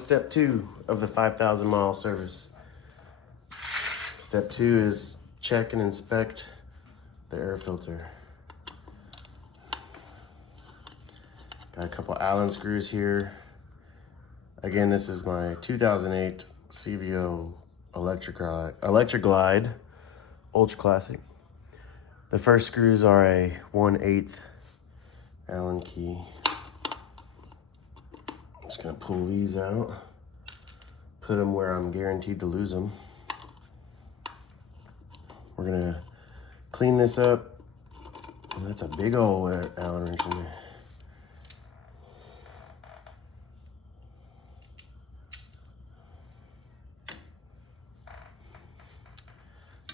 step 2 of the 5,000 mile service. Step 2 is check and inspect the air filter. Got a couple Allen screws here. Again, this is my 2008 CVO Electra Glide Ultra Classic. The first screws are a 1/8 Allen key. I'm just gonna pull these out, put them where I'm guaranteed to lose them. We're gonna clean this up. And that's a big old Allen wrench in there.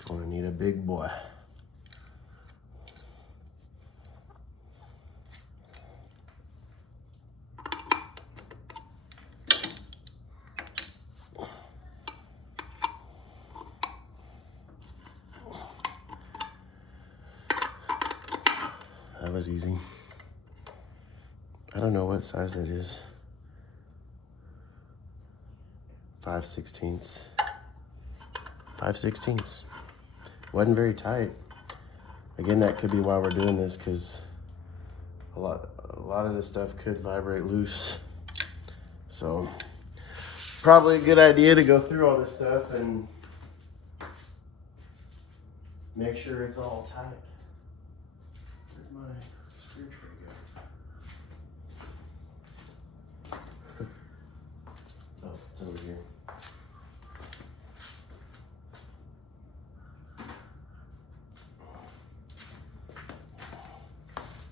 Gonna need a big boy. That was easy. I don't know what size that is. 5/16. 5/16. Wasn't very tight. Again, that could be why we're doing this, because a lot of this stuff could vibrate loose. So probably a good idea to go through all this stuff and make sure it's all tight. Where'd my screw tray go? Oh, it's over here.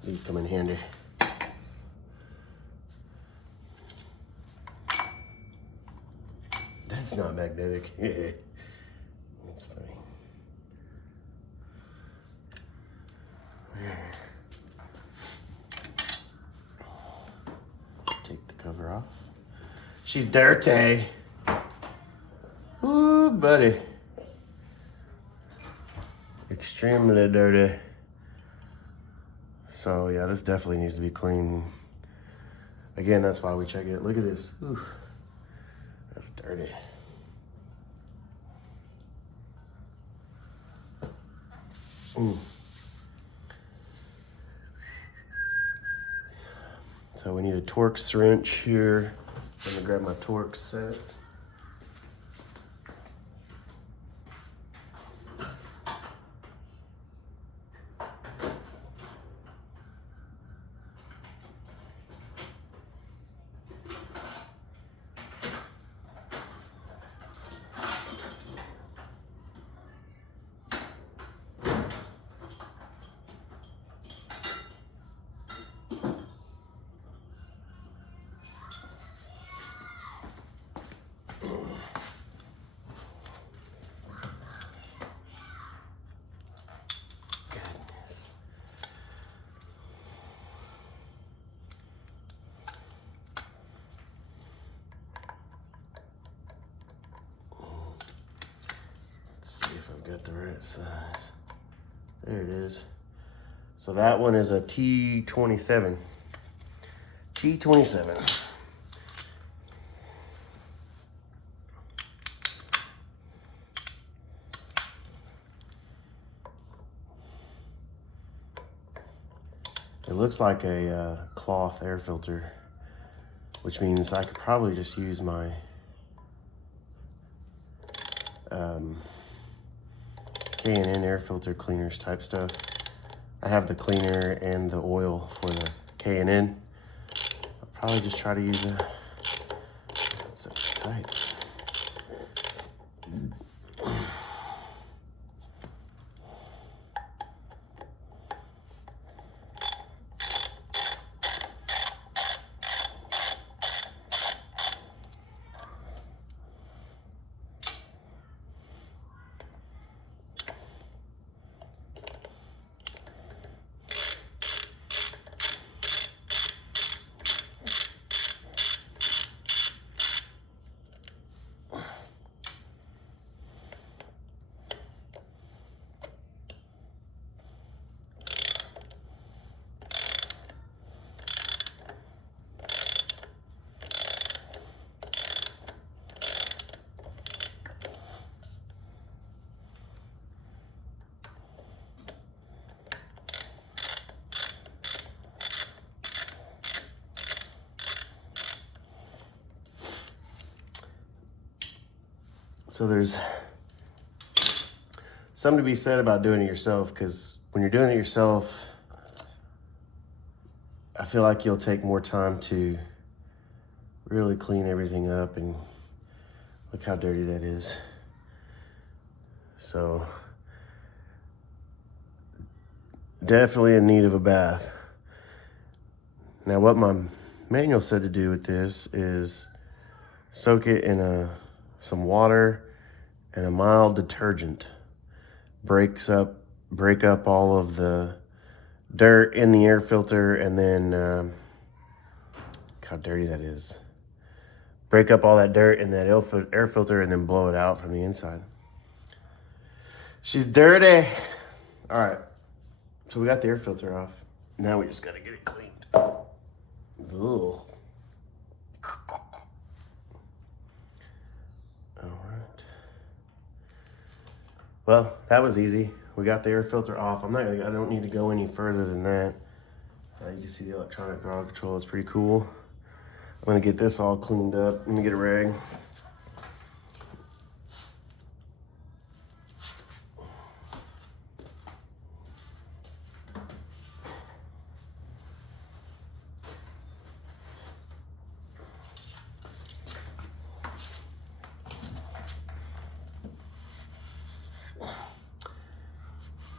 These come in handy. That's not magnetic. That's funny. Take the cover off. She's dirty. Ooh, buddy. Extremely dirty. So yeah, this definitely needs to be clean. Again, that's why we check it. Look at this. Ooh, that's dirty. So we need a Torx wrench here. I'm gonna grab my Torx set. Got the right size. There it is. So that one is a T27. T27. It looks like a cloth air filter, which means I could probably just use my K&N air filter cleaners type stuff. I have the cleaner and the oil for the K&N. I'll probably just try to use that. So tight. So there's something to be said about doing it yourself, because when you're doing it yourself, I feel like you'll take more time to really clean everything up, and look how dirty that is. So definitely in need of a bath. Now what my manual said to do with this is soak it in some water and a mild detergent. Break up all of the dirt in the air filter, and then look how dirty that is. Break up all that dirt in that air filter and then blow it out from the inside. She's dirty. All right, so we got the air filter off. Now we just gotta get it cleaned. Ugh. Well, that was easy. We got the air filter off. I don't need to go any further than that. You can see the electronic throttle control. It's pretty cool. I'm gonna get this all cleaned up. Let me get a rag.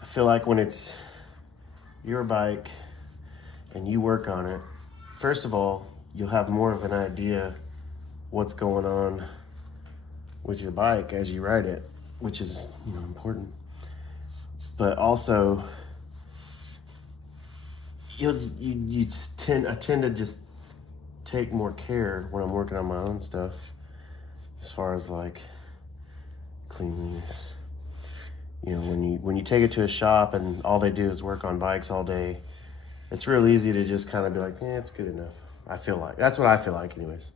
I feel like when it's your bike and you work on it, first of all, you'll have more of an idea what's going on with your bike as you ride it, which is, important. But also, I tend to just take more care when I'm working on my own stuff, as far as like cleanliness. When you take it to a shop and all they do is work on bikes all day, it's real easy to just kind of be like, it's good enough. I feel like that's what I feel like anyways.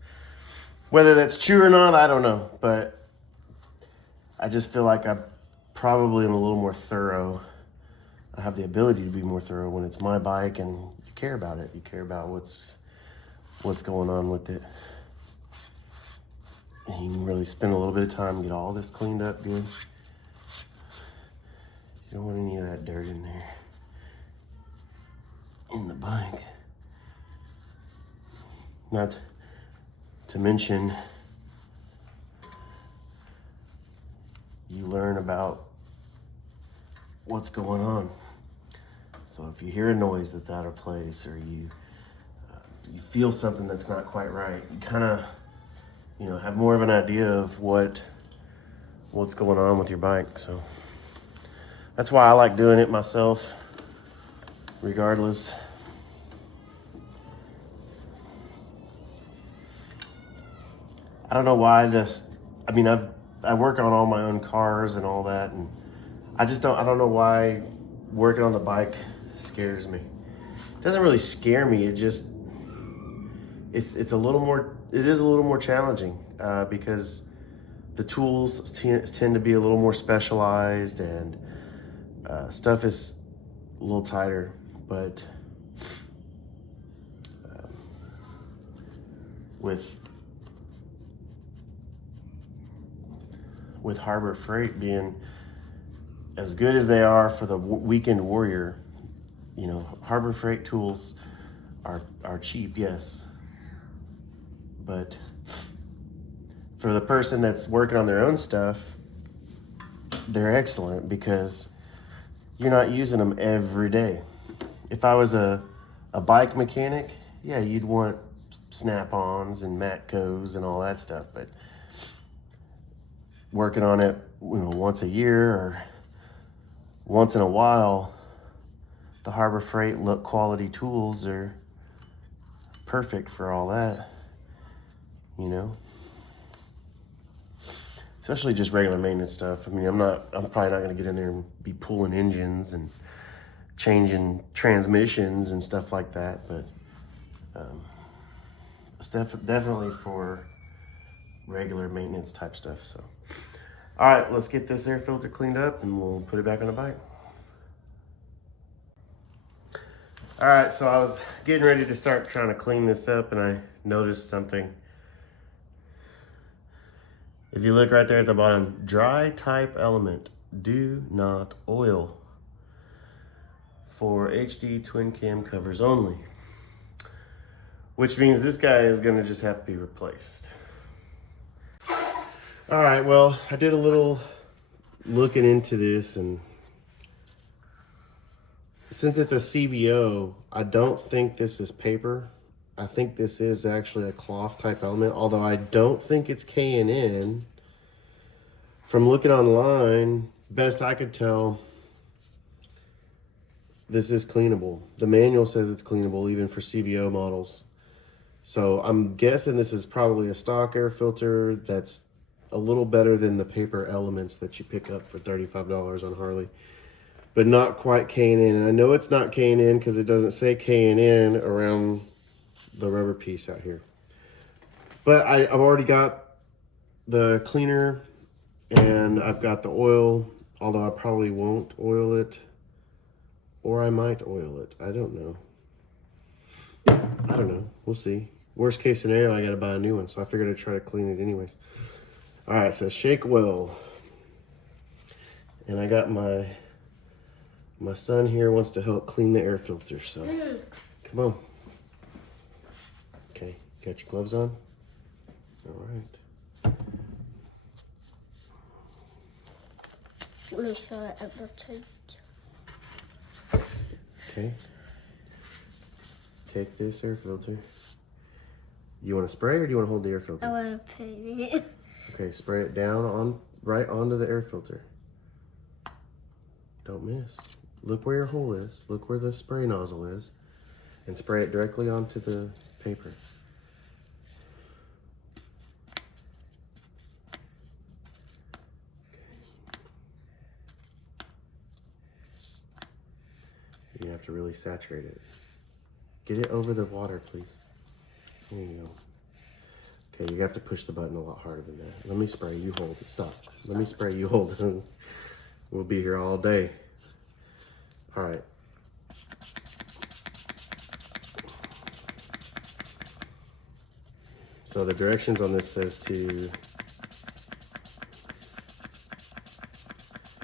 Whether that's true or not, I don't know, but I just feel like I probably am a little more thorough. I have the ability to be more thorough when it's my bike and you care about it. You care about what's going on with it. And you can really spend a little bit of time and get all this cleaned up good. You don't want any of that dirt in there, in the bike. Not to mention, you learn about what's going on. So if you hear a noise that's out of place, or you feel something that's not quite right, you kind of, have more of an idea of what's going on with your bike. So that's why I like doing it myself, regardless. I don't know why I work on all my own cars and all that, and I don't know why working on the bike scares me. It doesn't really scare me. It is a little more challenging because the tools tend to be a little more specialized, and stuff is a little tighter, but with Harbor Freight being as good as they are for the weekend warrior, Harbor Freight tools are cheap, yes, but for the person that's working on their own stuff, they're excellent because you're not using them every day. If I was a bike mechanic, yeah, you'd want snap-ons and Matcos and all that stuff, but working on it, once a year or once in a while, the Harbor Freight look quality tools are perfect for all that, especially just regular maintenance stuff. I'm probably not going to get in there and be pulling engines and changing transmissions and stuff like that, but it's definitely for regular maintenance type stuff. So, all right, let's get this air filter cleaned up and we'll put it back on the bike. All right, so I was getting ready to start trying to clean this up and I noticed something. If you look right there at the bottom, dry type element, do not oil. For HD twin cam covers only. Which means this guy is gonna just have to be replaced. All right, well, I did a little looking into this, and since it's a CVO, I don't think this is paper. I think this is actually a cloth type element, although I don't think it's K&N. From looking online, best I could tell, this is cleanable. The manual says it's cleanable even for CVO models. So I'm guessing this is probably a stock air filter that's a little better than the paper elements that you pick up for $35 on Harley, but not quite K&N. And I know it's not K&N because it doesn't say K&N around the rubber piece out here. But I've already got the cleaner and I've got the oil, although I probably won't oil it, or I might oil it. I don't know. We'll see. Worst case scenario, I gotta buy a new one, so I figured I'd try to clean it anyways. All right, so shake well. And I got my son here wants to help clean the air filter, so come on. Okay, got your gloves on? All right. Let me show it at the tank. Okay. Take this air filter. You want to spray or do you want to hold the air filter? I want to put it. Okay, spray it down right onto the air filter. Don't miss. Look where your hole is. Look where the spray nozzle is. And spray it directly onto the paper. You have to really saturate it. Get it over the water, please. There you go. Okay, you have to push the button a lot harder than that. Let me spray, you hold it. Stop. Let me spray, you hold it. We'll be here all day. All right. So the directions on this says to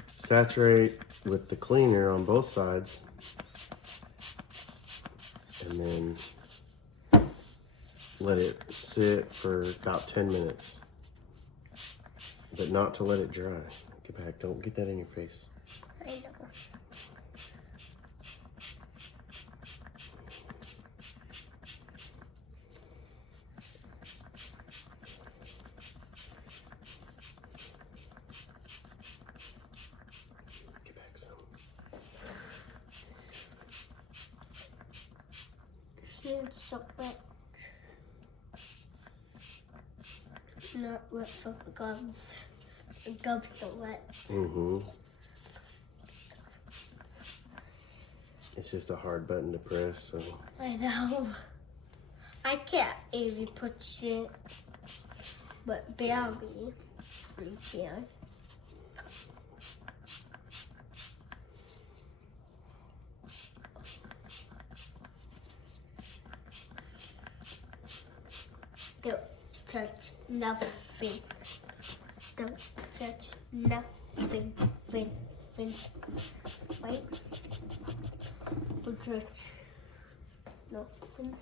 saturate with the cleaner on both sides, and then let it sit for about 10 minutes, but not to let it dry. Get back, don't get that in your face. I know. Get back some. It's so wet. Not wet for the gums. The gums are wet. Mm-hmm. It's just a hard button to press, so. I know. I can't even push it, but barely. We can. Don't touch nothing. Don't touch nothing. Wait. Don't touch nothing.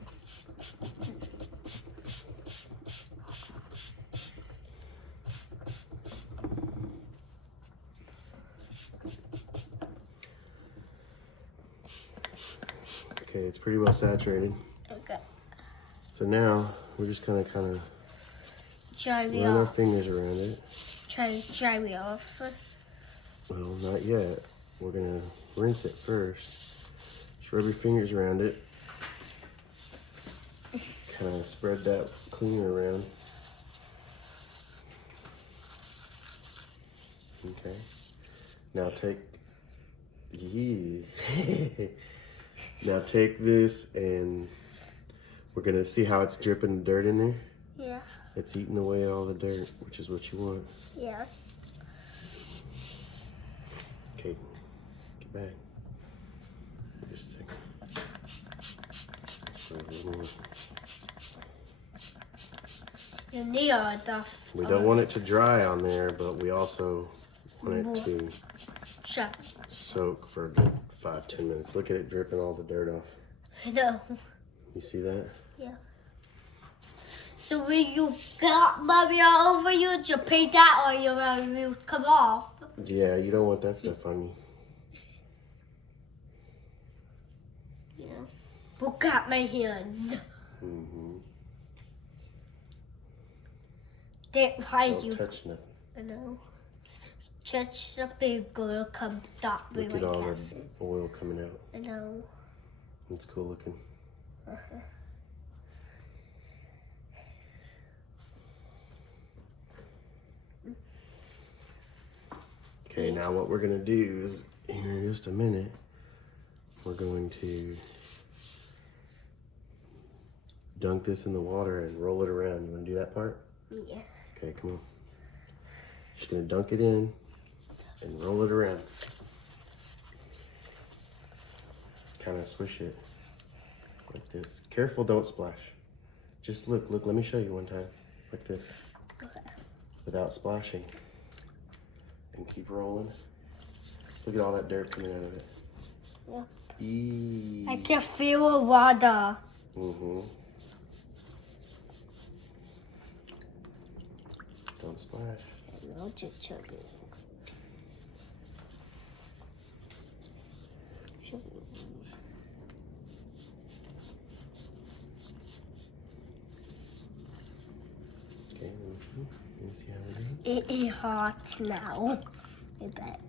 Okay, it's pretty well saturated. Okay. So now we're just gonna kind of Dry me run our off. fingers around it. Try to dry me off. Well, not yet. We're gonna rinse it first. Just rub your fingers around it. Kind of spread that cleaner around. Okay. Now take. Now take this and we're gonna see how it's dripping dirt in there. Yeah. It's eating away all the dirt, which is what you want. Yeah. Okay, get back. Just a second. Just a little more. You need all that. We don't want it to dry on there, but we also want it to soak for a good 5-10 minutes. Look at it dripping all the dirt off. I know. You see that? Yeah. So when you got Mommy all over you, you paint that or you come off. Yeah, you don't want that stuff on you. Yeah. Look at my hands. Mm-hmm. That's why Don't you. touch nothing. I know. Touch the finger, come stop me Look like at all that. the oil coming out. I know. It's cool looking. Okay, now what we're gonna do is, here in just a minute, we're going to dunk this in the water and roll it around. You wanna do that part? Yeah. Okay, come on. Just gonna dunk it in and roll it around. Kind of swish it like this. Careful, don't splash. Just look, let me show you one time. Like this. Okay. Without splashing. And keep rolling. Look at all that dirt coming out of it. Yeah. Eee. I can feel the water. Mm-hmm. Don't splash. No, just show you. Show you. Okay, let me see how it is. It is hot now. I bet.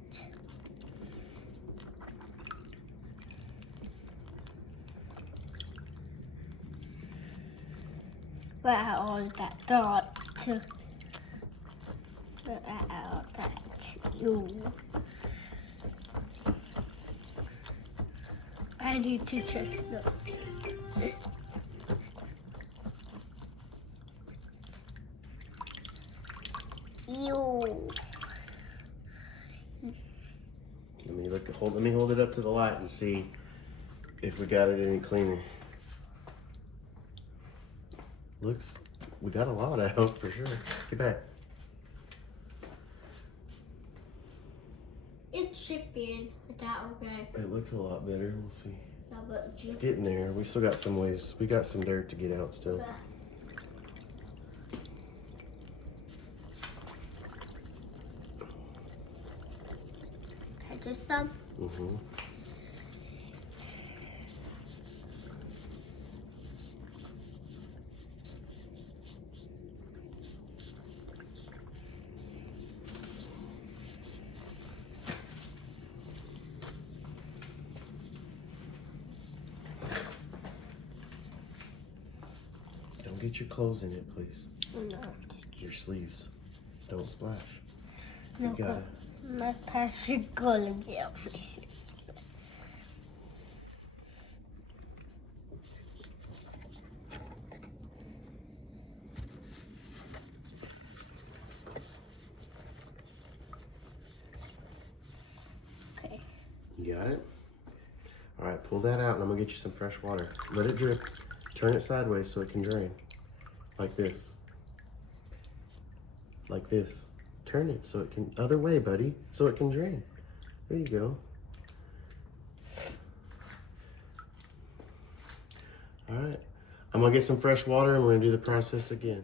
But all that dot. But all that you. I need to just look. Ew. Let me hold it up to the light and see if we got it any cleaner. Looks, we got a lot out for sure. Get back. It's shipping. Is that okay? It looks a lot better. We'll see. How about you? It's getting there. We still got some ways. We got some dirt to get out still. Can I just some? Mm-hmm. Don't get your clothes in it, please. No. Your sleeves. Don't splash. No, You got it. my passion gonna get me. Okay. You got it? All right, pull that out and I'm gonna get you some fresh water. Let it drip. Turn it sideways so it can drain. Like this. Like this. Turn it so it can, other way, buddy, so it can drain. There you go. All right, I'm gonna get some fresh water and we're gonna do the process again.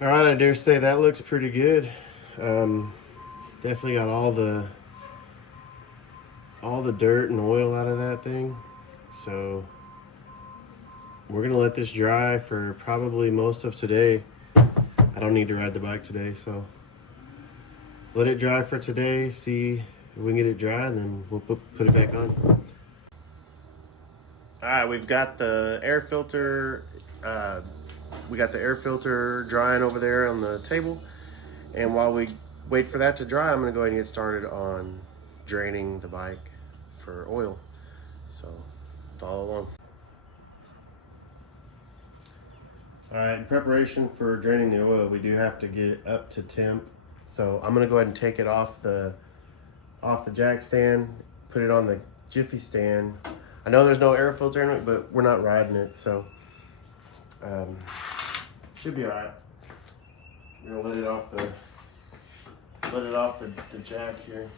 All right, I dare say that looks pretty good. Definitely got all the all the dirt and oil out of that thing. So we're gonna let this dry for probably most of today. I don't need to ride the bike today, so let it dry for today, see if we can get it dry, and then we'll put it back on. All right, we've got the air filter. We got the air filter drying over there on the table. And while we wait for that to dry, I'm gonna go ahead and get started on draining the bike for oil. So follow along. All right, in preparation for draining the oil, we do have to get it up to temp. So I'm gonna go ahead and take it off the jack stand, put it on the Jiffy stand. I know there's no air filter in it, but we're not riding it, so should be all right. I'm gonna let it off the jack here.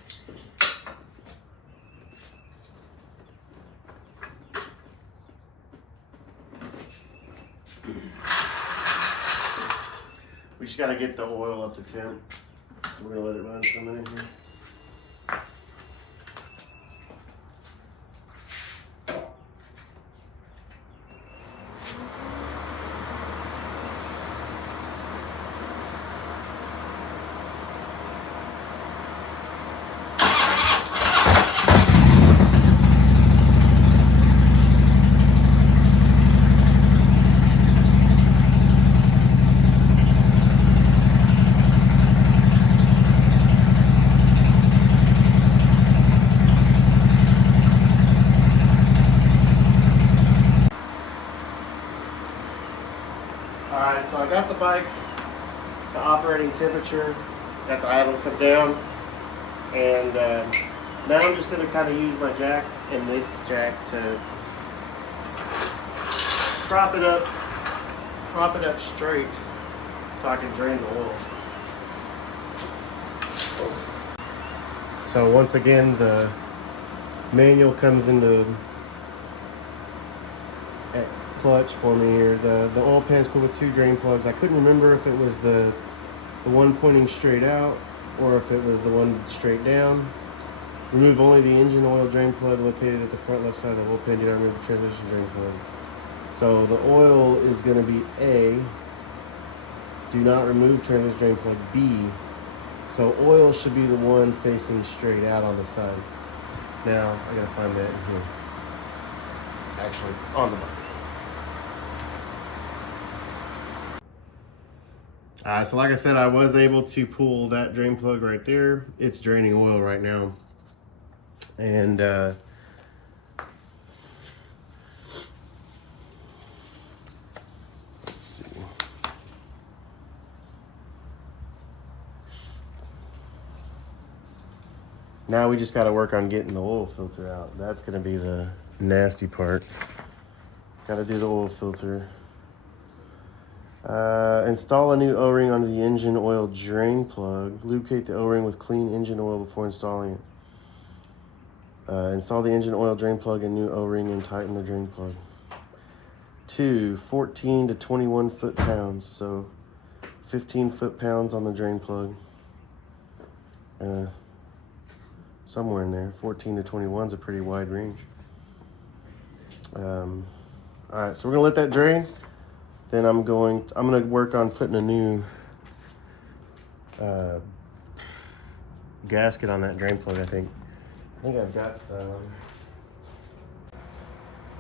We just gotta get the oil up to temp. So we're gonna let it run for a minute here. Alright, so I got the bike to operating temperature, got the idle come down, and now I'm just going to kind of use my jack and this jack to prop it up straight so I can drain the oil. So once again, the manual comes into clutch for me here. The oil pan's put with 2 drain plugs. I couldn't remember if it was the one pointing straight out or if it was the one straight down. Remove only the engine oil drain plug located at the front left side of the oil pan. Do not remove the transmission drain plug. So the oil is going to be A. Do not remove transmission drain plug B. So oil should be the one facing straight out on the side. Now I gotta find that in here. Actually, on the bike. So like I said, I was able to pull that drain plug right there. It's draining oil right now. And let's see. Now we just got to work on getting the oil filter out. That's going to be the nasty part. Got to do the oil filter. Install a new O-ring onto the engine oil drain plug. Lubricate the O-ring with clean engine oil before installing it. Install the engine oil drain plug and new O-ring and tighten the drain plug. 2, 14 to 21 foot-pounds. So 15 foot-pounds on the drain plug. Somewhere in there. 14 to 21 is a pretty wide range. All right, so we're gonna let that drain. Then I'm gonna work on putting a new gasket on that drain plug. I think I've got some.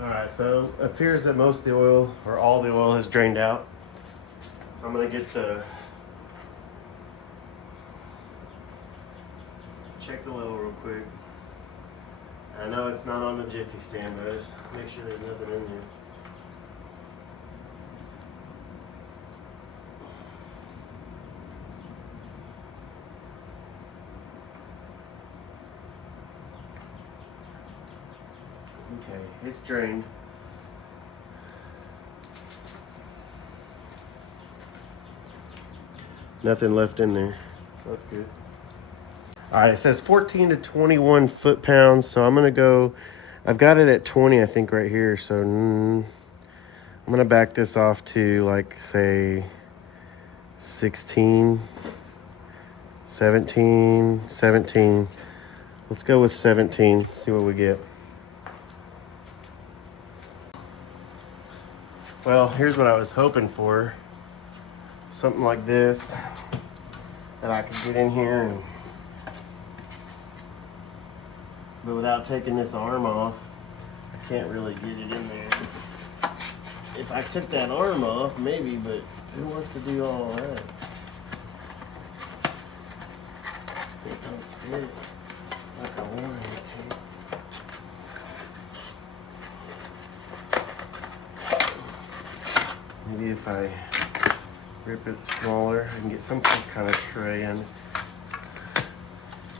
All right, so it appears that most of the oil, or all the oil, has drained out. So I'm gonna get check the level real quick. I know it's not on the Jiffy stand, but just make sure there's nothing in there. Okay, it's drained. Nothing left in there, so that's good. All right, it says 14 to 21 foot-pounds, so I'm gonna go, I've got it at 20, I think, right here, so I'm gonna back this off to, like, say, 16, 17. Let's Let's go with 17, see what we get. Well, here's what I was hoping for. Something like this that I could get in here and, but without taking this arm off, I can't really get it in there. If I took that arm off, maybe, but who wants to do all that? It don't fit like I wanted it to. Maybe if I rip it smaller, I can get some kind of tray and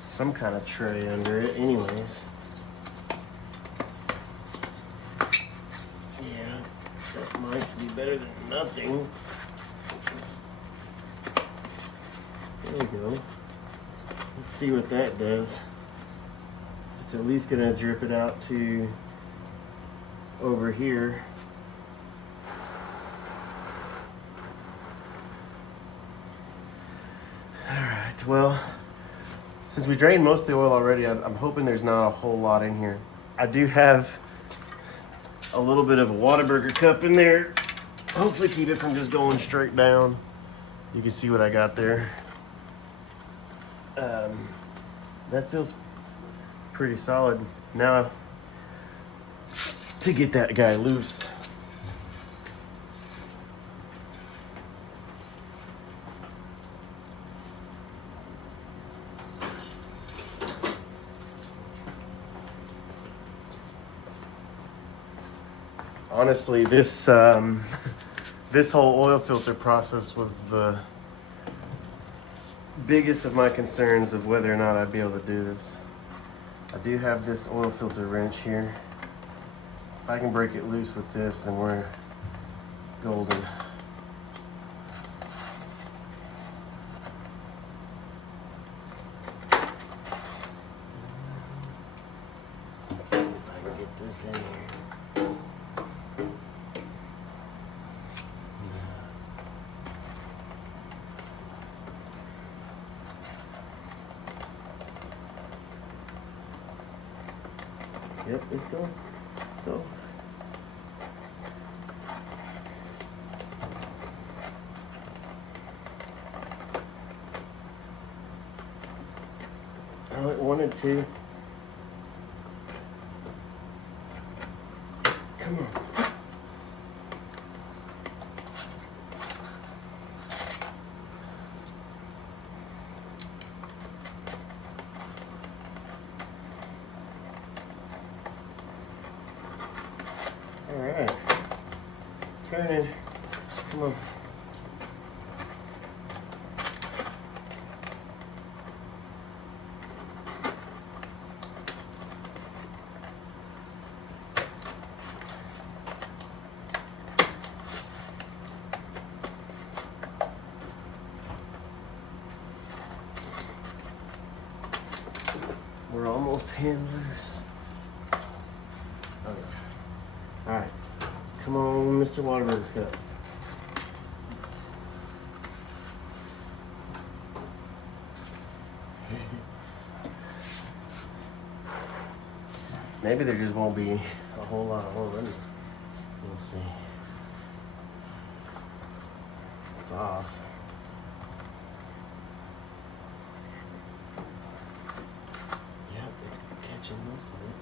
some kind of tray under it. Anyways, yeah, that might be better than nothing. There we go. Let's see what that does. It's at least gonna drip it out to over here. Alright, well, since we drained most of the oil already, I'm hoping there's not a whole lot in here. I do have a little bit of a Whataburger cup in there. Hopefully keep it from just going straight down. You can see what I got there. That feels pretty solid. Now, to get that guy loose. Honestly, this this whole oil filter process was the biggest of my concerns of whether or not I'd be able to do this. I do have this oil filter wrench here. If I can break it loose with this, then we're golden. Let's see if I can get this in here. Yep, it's going. Go. Oh, it wanted to. Come on. All right. Turning. Come on. We're almost hand loose. Okay. All right. Come on, Mr. Whataburger Cup. Maybe there just won't be a whole lot of oil in it. We'll see. It's off. Yep, it's catching most of it.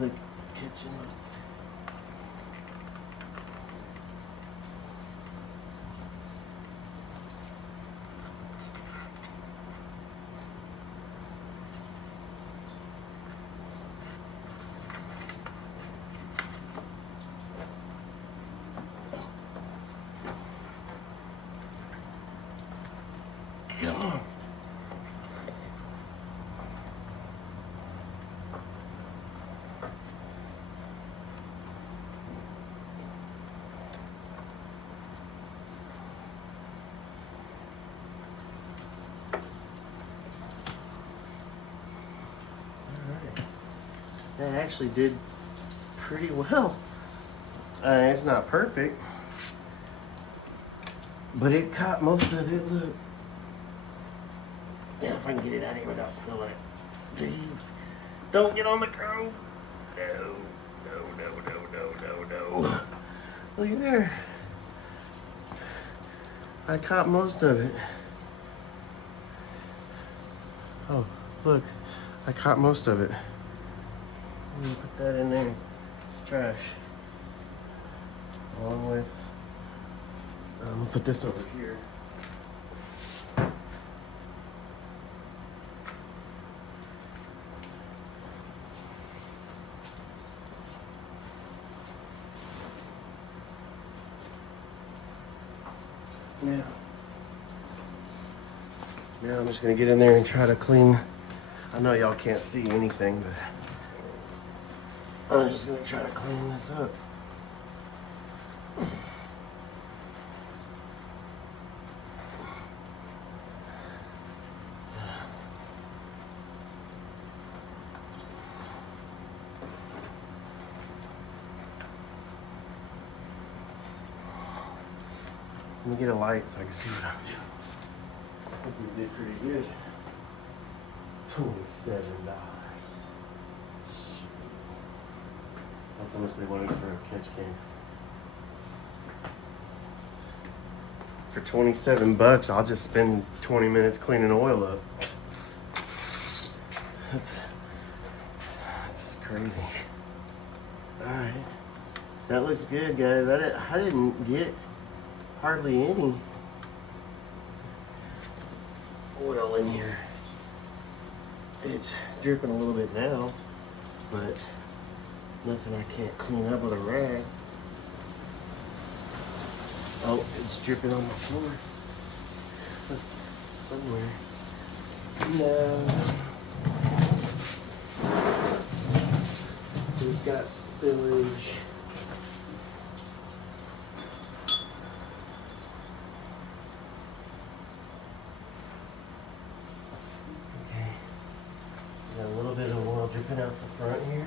Look, it's catching most of it. Come on. that actually did pretty well. It's not perfect, but it caught most of it. Look. Yeah, if I can get it out of here without spilling it. Dude, don't get on the crow. No, no, no, no, no, no, no. Look at there. I caught most of it. Oh, look. I caught most of it. Let me put that in there. Trash. Along with, I'm gonna put this over here. Now I'm just gonna get in there and try to clean. I know y'all can't see anything, but I'm just gonna try to clean this up. Let me get a light so I can see what I'm doing. I think we did pretty good. $27. That's how much they wanted for a catch can. For 27 bucks, I'll just spend 20 minutes cleaning oil up. That's crazy. All right, that looks good, guys. I didn't get hardly any oil in here. It's dripping a little bit now, but nothing I can't clean up with a rag. Oh, it's dripping on the floor somewhere. No. We've got spillage. Got a little bit of oil dripping out the front here.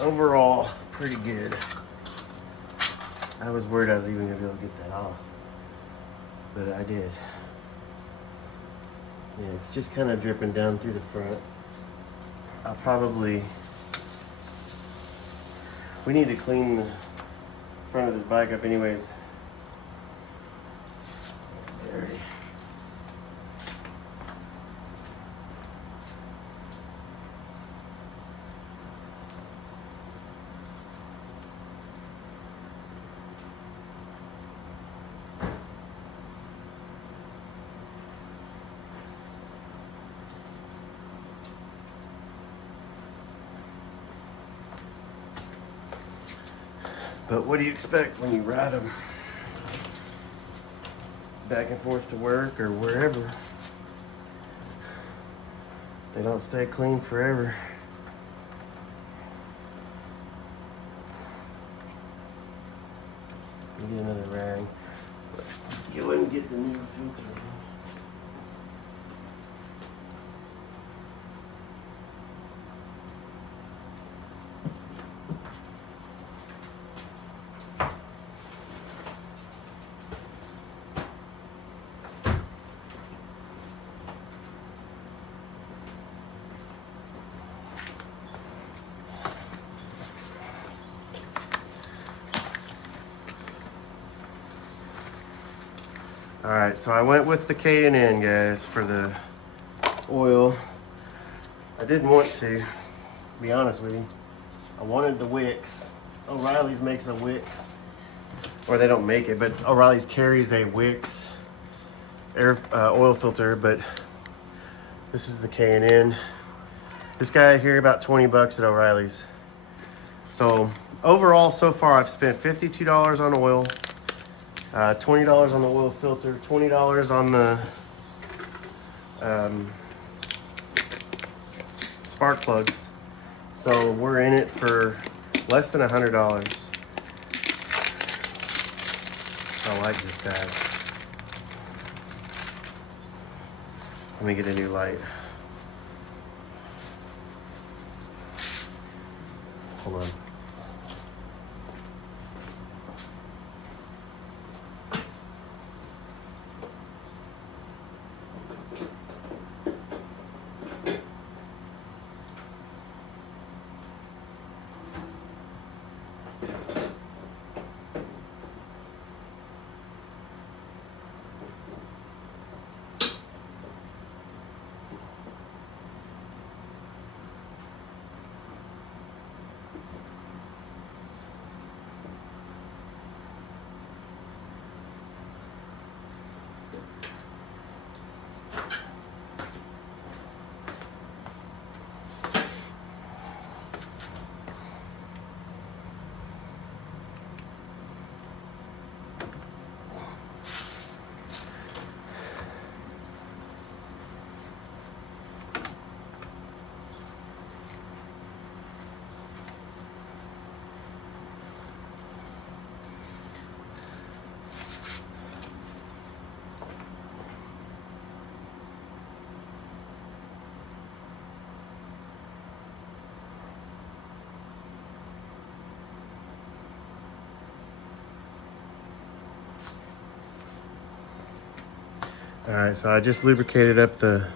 Overall, pretty good. I was worried I was even gonna be able to get that off, but I did. Yeah, it's just kind of dripping down through the front. We need to clean the front of this bike up anyways. It's dirty. But what do you expect when you ride them back and forth to work or wherever? They don't stay clean forever. Let me get another rag. Go ahead and get the new filter. All right, so I went with the K&N, guys, for the oil. I didn't want to be honest with you. I wanted the Wicks. O'Reilly's makes a Wicks, or they don't make it, but O'Reilly's carries a Wicks oil filter, but this is the K&N. This guy here about 20 bucks at O'Reilly's. So overall, so far, I've spent $52 on oil. $20 on the oil filter, $20 on the spark plugs. So we're in it for less than $100. I like this guy. Let me get a new light. Hold on. All right, so I just lubricated up the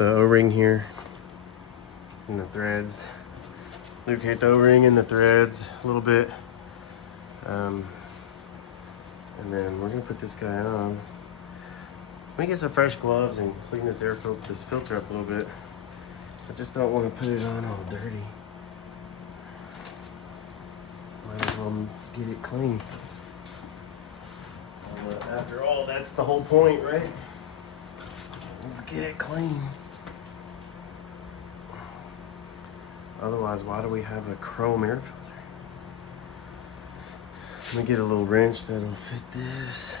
O-ring here and the threads. Lubricate the O-ring and the threads a little bit, and then we're gonna put this guy on. Let me get some fresh gloves and clean this filter up a little bit. I just don't want to put it on all dirty. Might as well get it clean. After all, that's the whole point, right? Let's get it clean. Otherwise, why do we have a chrome air filter? Let me get a little wrench that'll fit this.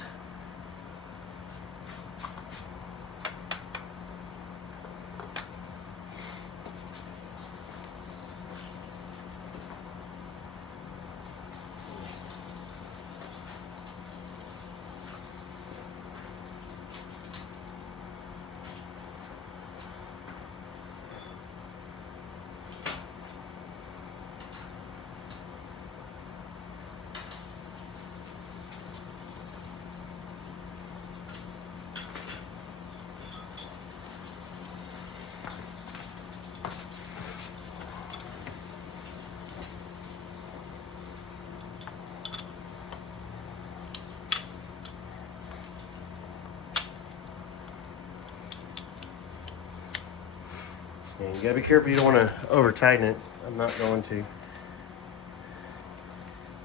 And you gotta be careful you don't want to over tighten it. I'm not going to.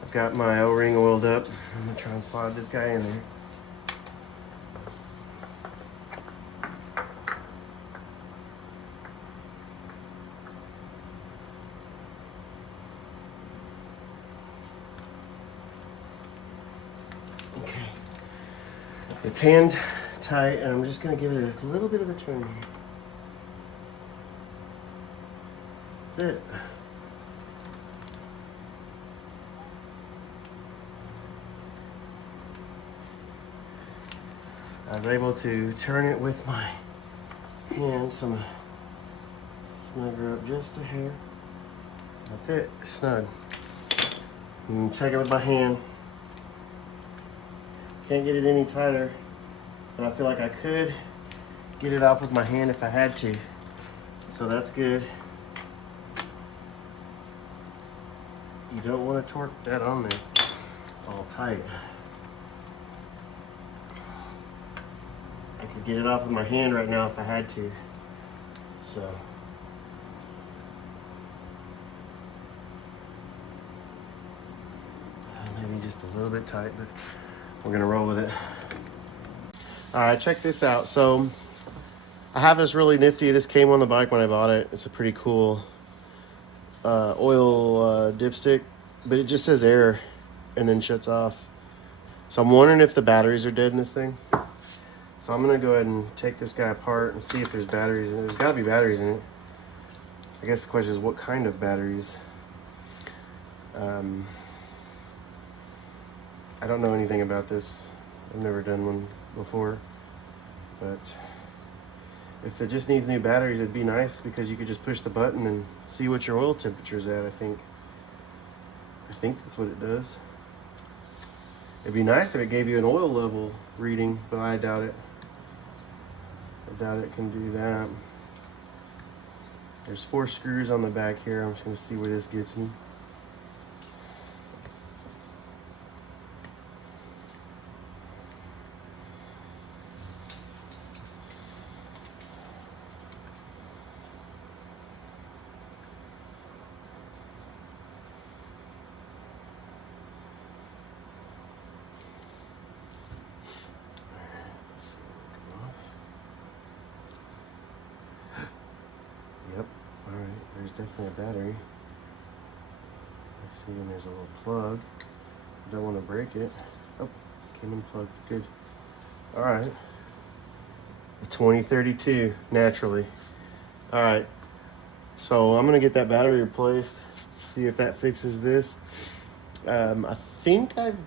I've got my O-ring oiled up. I'm gonna try and slide this guy in there. Okay. It's hand tight, and I'm just gonna give it a little bit of a turn here. That's it. I was able to turn it with my hand, so I'm gonna snug her up just a hair. That's it, snug. And check it with my hand. Can't get it any tighter, but I feel like I could get it off with my hand if I had to. So that's good. You don't want to torque that on there all tight. I could get it off with my hand right now if I had to. So. Maybe just a little bit tight, but we're gonna roll with it. All right, check this out. So I have this really nifty, this came on the bike when I bought it. It's a pretty cool oil dipstick, but it just says air and then shuts off. So I'm wondering if the batteries are dead in this thing. So I'm gonna go ahead and take this guy apart and see if there's batteries in it. There's gotta be batteries in it. I guess the question is what kind of batteries. I don't know anything about this. I've never done one before, but if it just needs new batteries, it'd be nice because you could just push the button and see what your oil temperature's at. I think that's what it does. It'd be nice if it gave you an oil level reading, but I doubt it. I doubt it can do that. There's 4 screws on the back here. I'm just gonna see where this gets me. Yep, alright, there's definitely a battery. I see, and there's a little plug. I don't want to break it. Oh, came unplugged, good. Alright. A 2032, naturally. Alright, so I'm going to get that battery replaced, see if that fixes this. I think I've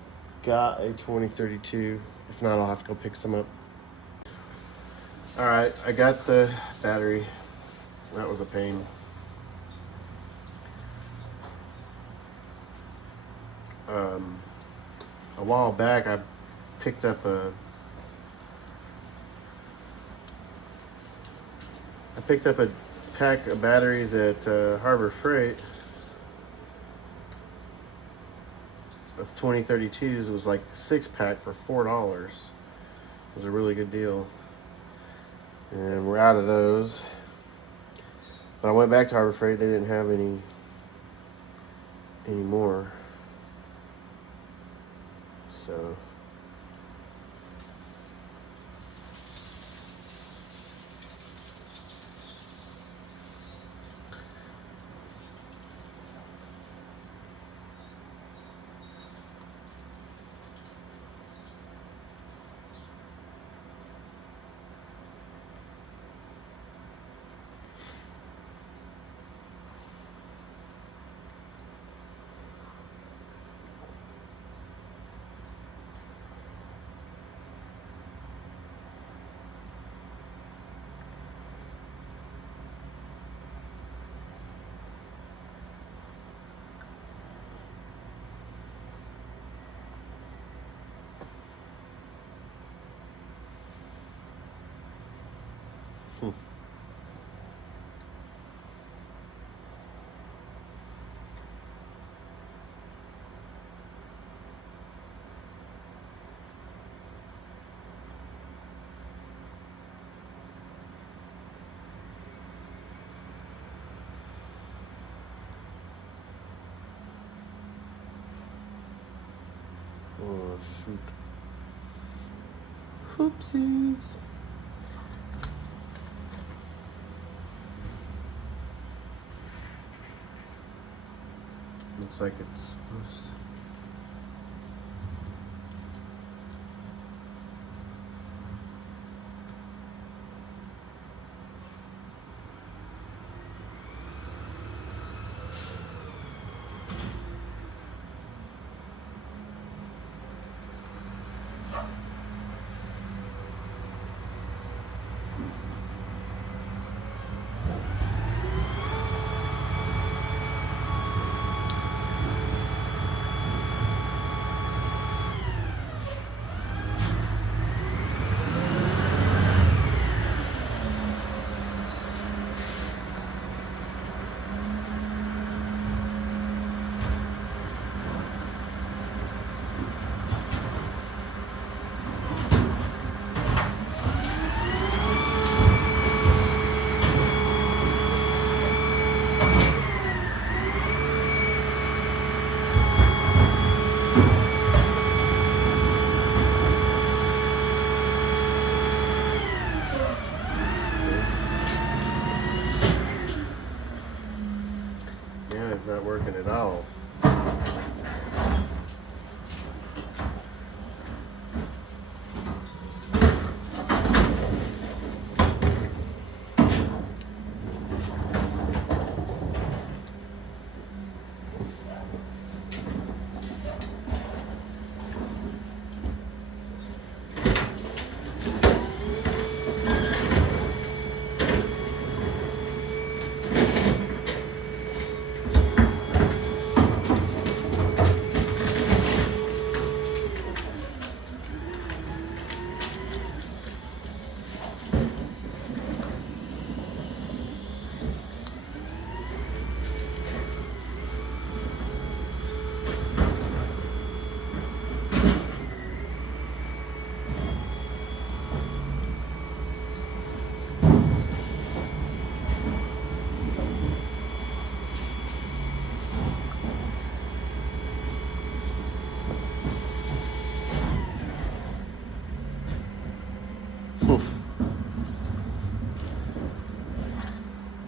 got a 2032. If not, I'll have to go pick some up. Alright, I got the battery. That was a pain. A while back, I picked up a pack of batteries at Harbor Freight of 2032s. It was like a 6-pack for $4. It was a really good deal. And we're out of those. But I went back to Harbor Freight. They didn't have any more. So oh shoot. Oopsies. Looks like it's supposed to.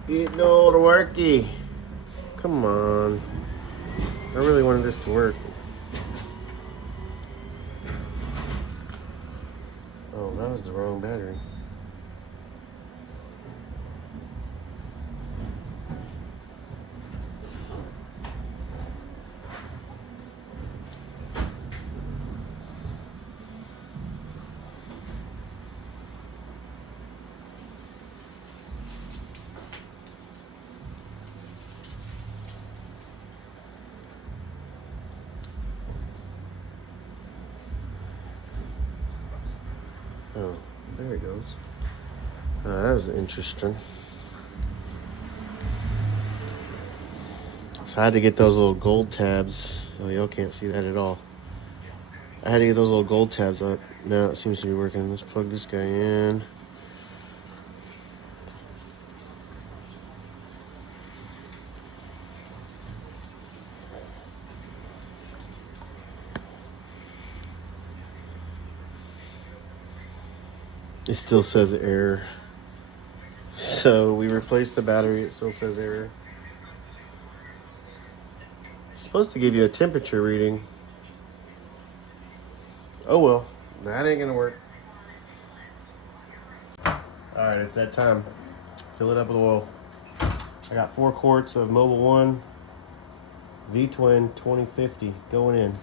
Getting old worky. Come on. I really wanted this to work. Oh, that was the wrong battery. Oh, there it goes. That was interesting. So I had to get those little gold tabs. Oh, y'all can't see that at all. I had to get those little gold tabs up. Now it seems to be working. Let's plug this guy in. It still says error. So we replaced the battery. It still says error. It's supposed to give you a temperature reading. Oh well, that ain't gonna work. Alright, it's that time. Fill it up with oil. I got 4 quarts of Mobil 1 V-Twin 2050 going in.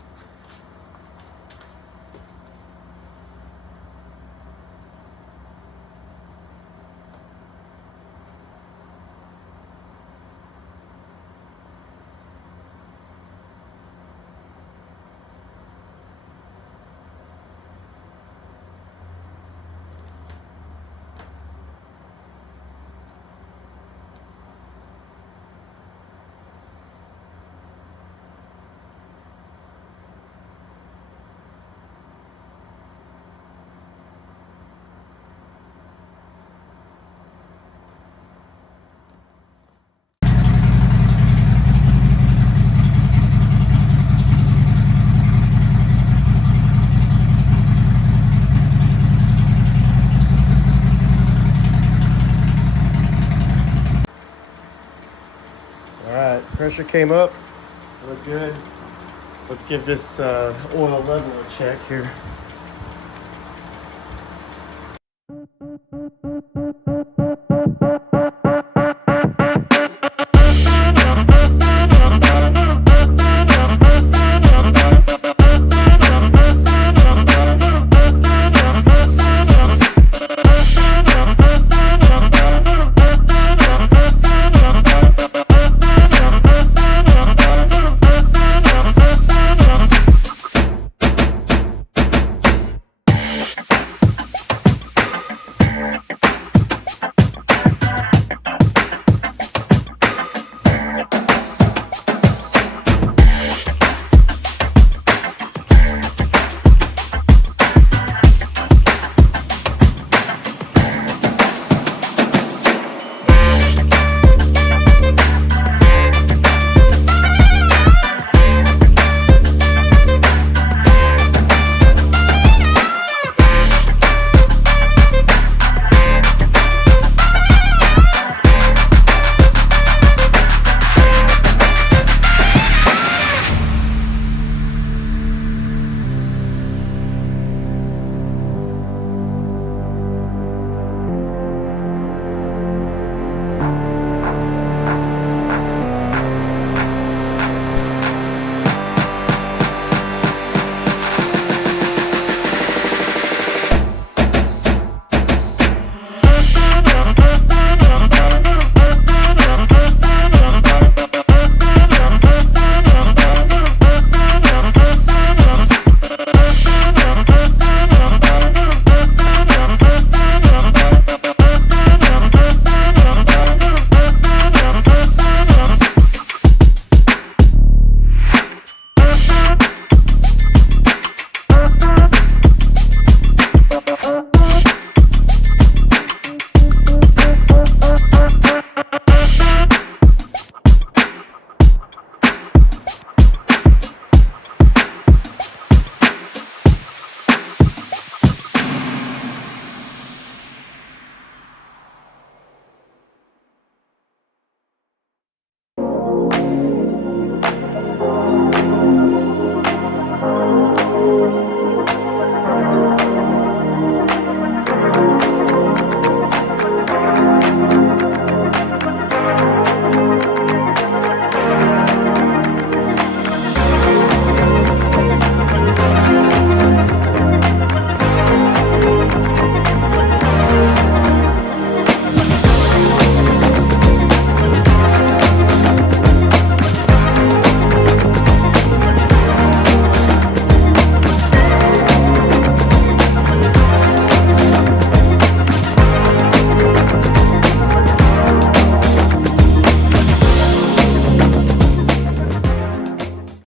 Alright, pressure came up. Look good. Let's give this oil level a check here.